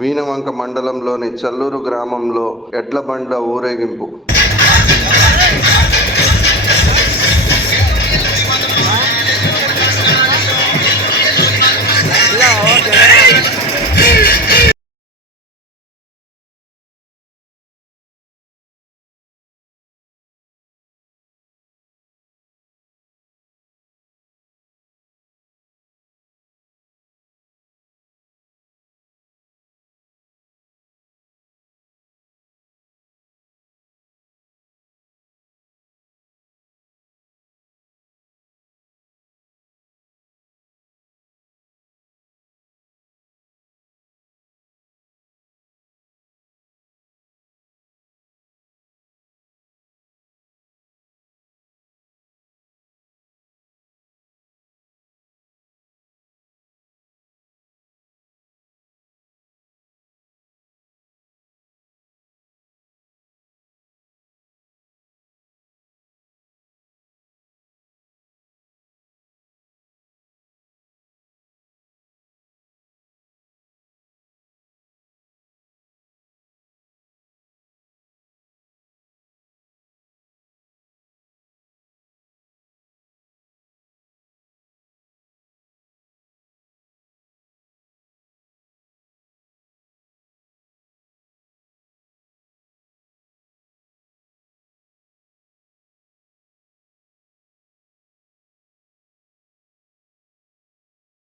వీణవంక మండలంలోని చల్లూరు గ్రామంలో ఎడ్లబండ్ల ఊరేగింపు.